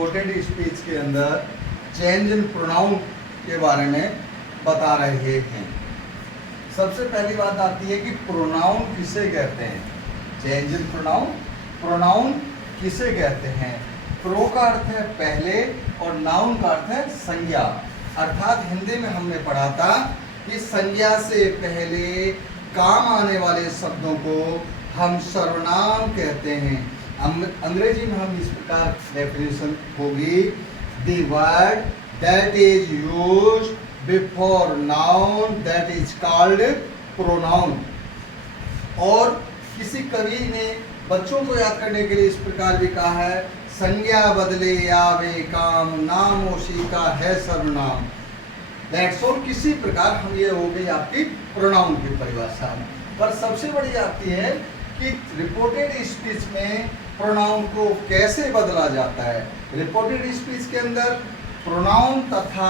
Reported speech के अंदर change in pronoun के बारे में बता रहे हैं। सबसे पहली बात आती है कि प्रोनाउन किसे कहते हैं। चेंज इन प्रोनाउन, प्रोनाउन किसे कहते हैं। प्रो का अर्थ है पहले और नाउन का अर्थ है संज्ञा। अर्थात हिंदी में हमने पढ़ा था कि संज्ञा से पहले काम आने वाले शब्दों को हम सर्वनाम कहते हैं। अंग्रेजी में हम इस प्रकार डेफिनेशन होगी, the word that is used before noun that is called pronoun. और किसी कवि ने बच्चों को याद करने के लिए इस प्रकार भी कहा है, संज्ञा बदले आवे काम, नाम उसी का है सर्वनाम। That's all. किसी प्रकार हम, ये हो गई आपकी प्रोनाउन की परिभाषा। पर सबसे बड़ी आती है कि रिपोर्टेड स्पीच में प्रोनाउन को कैसे बदला जाता है। रिपोर्टेड स्पीच के अंदर प्रोनाउन तथा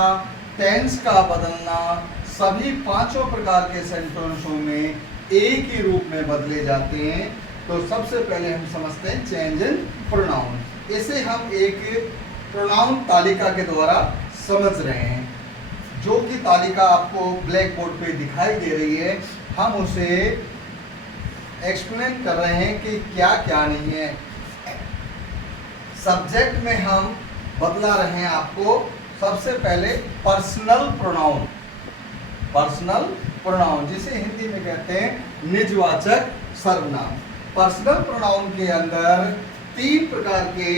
टेंस का बदलना सभी पांचों प्रकार के सेंटेंसों में एक ही रूप में बदले जाते हैं। तो सबसे पहले हम समझते हैं चेंज इन प्रोनाउन। इसे हम एक प्रोनाउन तालिका के द्वारा समझ रहे हैं, जो कि तालिका आपको ब्लैक बोर्ड पे दिखाई दे रही है। हम उसे एक्सप्लेन कर रहे हैं कि क्या क्या नहीं है। सब्जेक्ट में हम बदला रहे हैं आपको सबसे पहले पर्सनल प्रोनाउन। पर्सनल प्रोनाउन जिसे हिंदी में कहते हैं निजवाचक सर्वनाम। पर्सनल प्रोनाउन के अंदर तीन प्रकार के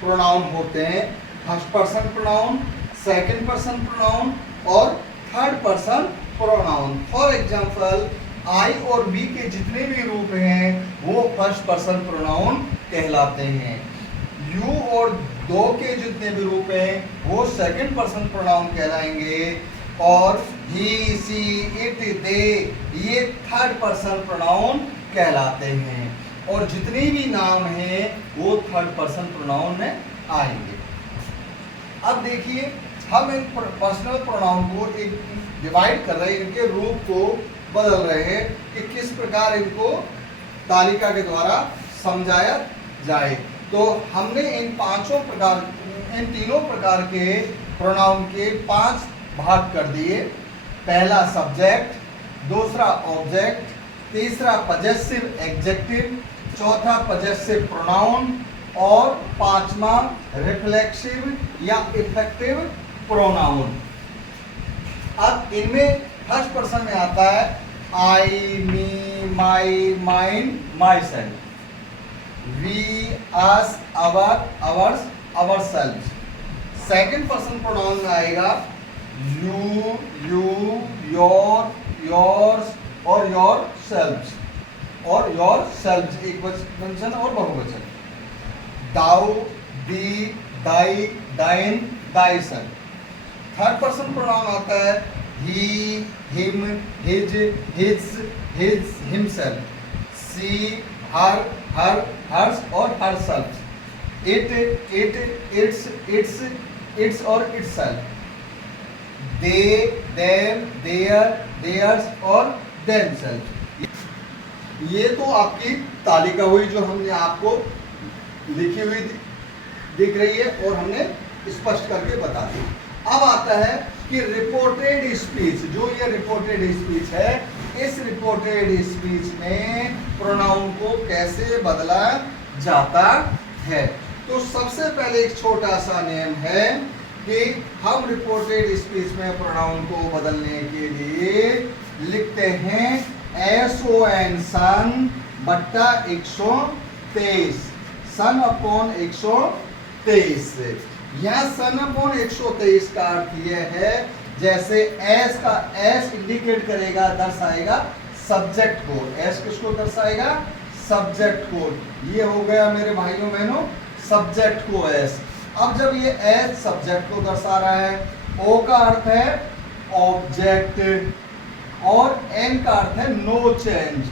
प्रोनाउन होते हैं, first person pronoun, second person pronoun और third person pronoun. For example I और बी के जितने भी रूप हैं वो फर्स्ट पर्सन प्रोनाउन कहलाते हैं। यू और दो के जितने भी रूप हैं वो सेकंड पर्सन प्रोनाउन कहलाएंगे। और ही, सी, इट, दे ये थर्ड पर्सन प्रोनाउन कहलाते हैं। और जितने भी नाम हैं वो थर्ड पर्सन प्रोनाउन में आएंगे। अब देखिए, हम इन पर्सनल प्रोनाउन को एक डिवाइड कर रहे हैं, इनके रूप को बदल रहे हैं कि किस प्रकार इनको तालिका के द्वारा समझाया जाए। तो हमने इन तीनों प्रकार के प्रोनाउन के 5 भाग कर दिए। पहला सब्जेक्ट, दूसरा ऑब्जेक्ट, तीसरा पजेसिव एडजेक्टिव, चौथा पजेसिव प्रोनाउन और पांचवा रिफ्लेक्सिव या इफेक्टिव प्रोनाउन। अब इनमें फर्स्ट पर्सन में आता है I, me, my, mine, myself, we, us, our, ours, ourself. Second person pronoun में आएगा यू, यू, योर, योर्स और योर सेल्फ। और योर सेल्फ एक वचन और बहुवचन। Thou, thee, thy, thine, thyself. Third person pronoun आता है he, him, his, his, himself, she, her, hers और herself, it, its और itself, they, them, theirs और themselves। ये तो आपकी तालिका हुई जो हमने आपको लिखी हुई दिख रही है और हमने स्पष्ट करके बता दी। अब आता है कि रिपोर्टेड स्पीच, जो ये रिपोर्टेड स्पीच है, इस रिपोर्टेड स्पीच में प्रोनाउन को कैसे बदला जाता है। तो सबसे पहले एक छोटा सा नियम है कि हम रिपोर्टेड स्पीच में प्रोनाउन को बदलने के लिए लिखते हैं SON सन बट्टा 123, सन अपॉन 123। यहाँ सन अपॉन 123 का अर्थ यह है, जैसे एस का एस इंडिकेट करेगा, दर्शाएगा सब्जेक्ट को। एस किसको दर्शाएगा? सब्जेक्ट को। ये हो गया मेरे भाइयों बहनों सब्जेक्ट को एस। अब जब ये एस सब्जेक्ट को दर्शा रहा है, ओ का अर्थ है ऑब्जेक्ट और एन का अर्थ है no change,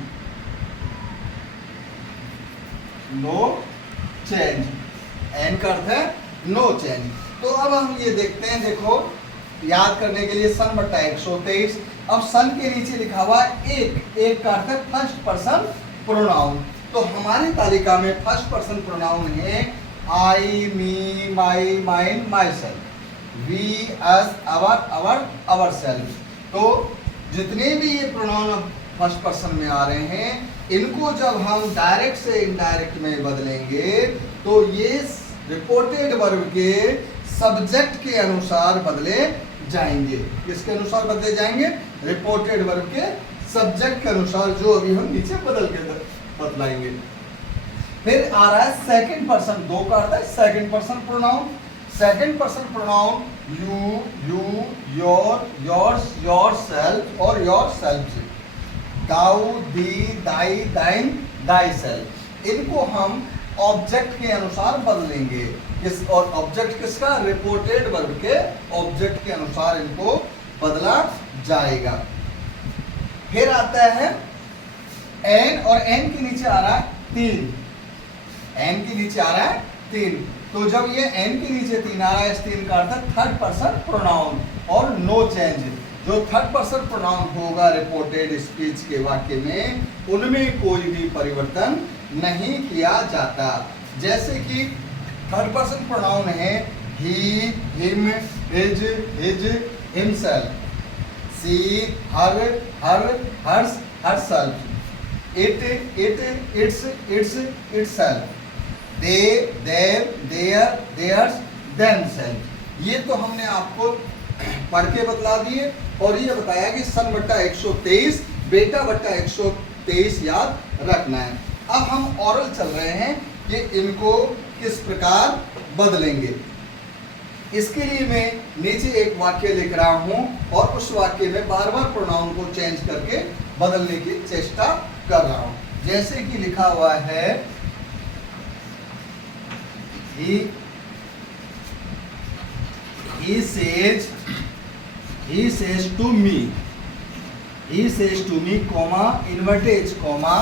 no change. N का अर्थ है नो चेंज। तो अब हम ये देखते हैं, देखो याद करने के लिए सन बट्टा 123। अब सन के नीचे लिखा हुआ है एक का अर्थ है फर्स्ट पर्सन प्रोनाउन। तो हमारी तालिका में फर्स्ट पर्सन प्रोनाउन है I, me, my, mine, myself, we, us, ourself. तो जितने भी ये प्रोनाउन फर्स्ट पर्सन में आ रहे हैं, इनको जब हम डायरेक्ट से इनडायरेक्ट में बदलेंगे तो ये रिपोर्टेड वर्ब के सब्जेक्ट के अनुसार बदले जाएंगे। किसके अनुसार बदले जाएंगे? रिपोर्टेड वर्ब के सब्जेक्ट के अनुसार, जो अभी हम नीचे बदल के बदलाएंगे। फिर आ रहा है सेकंड पर्सन, दो का अर्थ है second person pronoun. Second person pronoun you, your, yours, yourself और योरसेल्फ, दाऊ, दी, दाई, दाइन, दाई सेल्फ। इनको हम ऑब्जेक्ट के अनुसार बदलेंगे। किस और ऑब्जेक्ट किसका? रिपोर्टेड वर्ब के ऑब्जेक्ट के अनुसार इनको बदला जाएगा। फिर आता है एन, और एन के नीचे आ रहा है तीन। एन के नीचे आ रहा है तीन। तो जब ये एन के नीचे तीन आ रहा है, इस तीन का अर्थ है थर्ड पर्सन प्रोनाउन और नो चेंज। जो थर्ड पर्सन प्रोनाउन होगा रिपोर्टेड स्पीच के वाक्य में, उनमें कोई भी परिवर्तन नहीं किया जाता। जैसे कि थर्ड पर्सन प्रोनाउन है he, him, his, himself, she, her, hers, herself, it, its, itself, they, their, theirs, themself. ये तो हमने आपको पढ़ के बतला दिए और ये बताया कि सन बट्टा 123 बेटा बट्टा 123 याद रखना है। अब हम ऑरल चल रहे हैं कि इनको किस प्रकार बदलेंगे। इसके लिए मैं नीचे एक वाक्य लिख रहा हूं और उस वाक्य में बार बार प्रोनाउन को चेंज करके बदलने की चेष्टा कर रहा हूं। जैसे कि लिखा हुआ है he says to me, comma, inverted comma,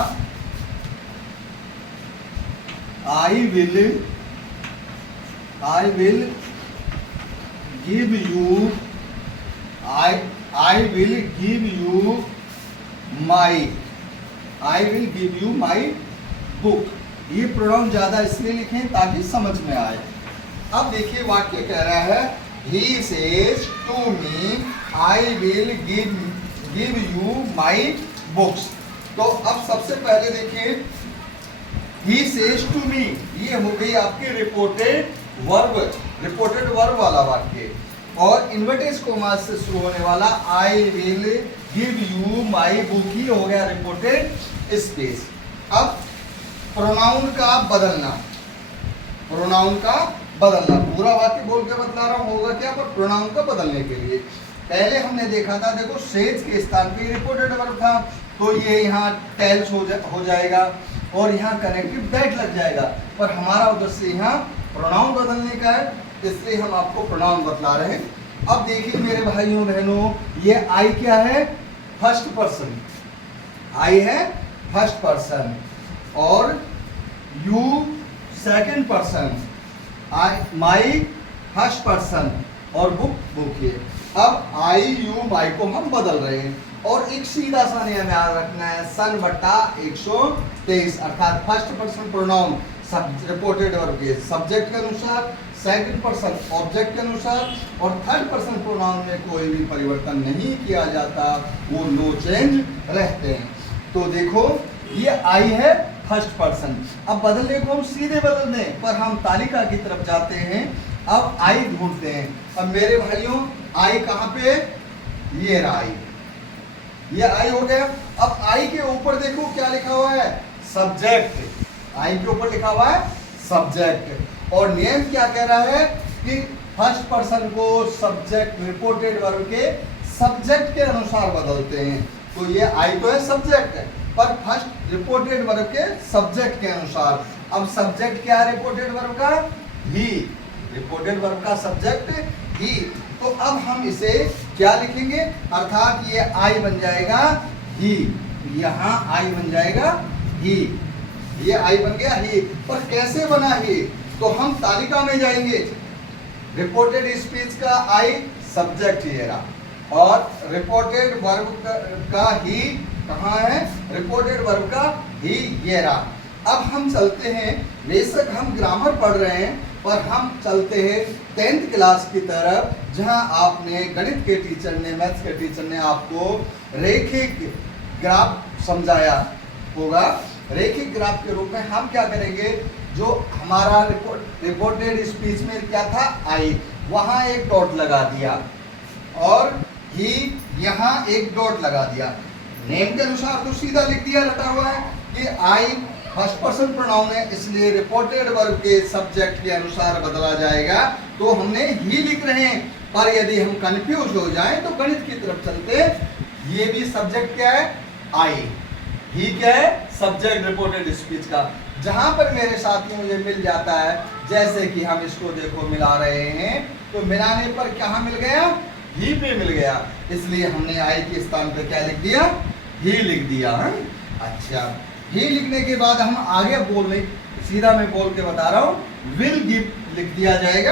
I will give you my book। ये प्रोनाउन ज्यादा इसलिए लिखें ताकि समझ में आए। अब देखिए वाक्य कह रहा है he says to me I will give you my books। तो अब सबसे पहले देखिए he says to me, ये हो गई आपकी रिपोर्टेड वर्ब वाला वाक्य। और इन्वर्टेड कोमा से शुरू होने वाला I will give you my book, ही हो गया रिपोर्टेड स्पेस। अब प्रोनाउन का बदलना, पूरा वाक्य बोल के बतला रहा हूं, होगा क्या? पर प्रोनाउन का बदलने के लिए पहले हमने देखा था, देखो सेज के स्थान पे रिपोर्टेड वर्ब था, तो ये यहाँ टेल्स हो जाएगा और यहाँ कनेक्टिव दैट लग जाएगा। पर हमारा उद्देश्य यहाँ प्रोनाउन बदलने का है, इसलिए हम आपको प्रोनाउन बतला रहे हैं। अब देखिए मेरे भाइयों बहनों, ये आई क्या है? First person. आई है फर्स्ट पर्सन और you second person, my first person और बुक है। अब आई, यू, माई को हम बदल रहे हैं और एक सीधा सा नियम याद रखना है, सन बट्टा 123, अर्थात first person pronoun reported verb के सब्जेक्ट के अनुसार, सेकंड पर्सन ऑब्जेक्ट के अनुसार और थर्ड पर्सन प्रोनाउन में कोई भी परिवर्तन नहीं किया जाता, वो नो चेंज रहते हैं। तो देखो ये आई है फर्स्ट पर्सन। अब बदलने को हम सीधे बदल दें, पर हम तालिका की तरफ जाते हैं। अब आई ढूंढते हैं। अब मेरे भाइयों आई कहाँ पे? ये रहा आई, ये आई हो गया। अब आई के ऊपर देखो क्या लिखा हुआ है? सब्जेक्ट। आई के ऊपर लिखा हुआ है सब्जेक्ट और नियम क्या कह रहा है कि फर्स्ट पर्सन को सब्जेक्ट रिपोर्टेड वर्ब के सब्जेक्ट के अनुसार बदलते हैं। तो ये आई तो है सब्जेक्ट है, पर फर्स्ट रिपोर्टेड वर्ब के सब्जेक्ट के अनुसार। अब सब्जेक्ट क्या है रिपोर्टेड वर्ब का? ही। रिपोर्टेड वर्ब का सब्जेक्ट ही। तो अब हम इसे क्या लिखेंगे? अर्थात ये आई बन जाएगा ही, यहाँ आई बन जाएगा ही, ये आई बन गया ही। पर कैसे बना ही? तो हम तालिका में जाएंगे, रिपोर्टेड स्पीच का आई सब्जेक्ट ये रहा और रिपोर्टेड वर्ब का ही कहाँ है? रिपोर्टेड वर्ब का ही ये रहा। अब हम चलते हैं, बेशक हम ग्रामर पढ़ रहे हैं, पर हम चलते हैं 10th क्लास की तरफ, जहां आपने गणित के टीचर ने, मैथ्स के टीचर ने आपको रेखिक ग्राफ समझाया होगा। रेखिक ग्राफ के रूप में हम क्या करेंगे, जो हमारा रिपोर्टेड स्पीच में क्या था, आई, वहां एक डॉट लगा दिया और ही यहाँ एक डॉट लगा दिया। नेम के अनुसार तो सीधा लिख दिया, रटा हुआ है कि आई फर्स्ट पर्सन प्रोनाउन है, इसलिए रिपोर्टेड वर्ब के सब्जेक्ट के अनुसार बदला जाएगा, तो हमने ही लिख रहे हैं। पर यदि हम कंफ्यूज हो जाएं तो गणित की तरफ चलते, ये भी सब्जेक्ट क्या है, आई, ही क्या है, सब्जेक्ट रिपोर्टेड स्पीच का। जहां पर मेरे साथी मुझे मिल जाता है, जैसे कि हम इसको देखो मिला रहे हैं, तो मिलाने पर कहाँ मिल गया, ही पे मिल गया, इसलिए हमने आई के स्थान पे क्या लिख दिया, ही लिख दिया है। अच्छा, ही लिखने के बाद हम आगे बोल रहे, सीधा मैं बोल के बता रहा हूँ, विल गिव लिख दिया जाएगा।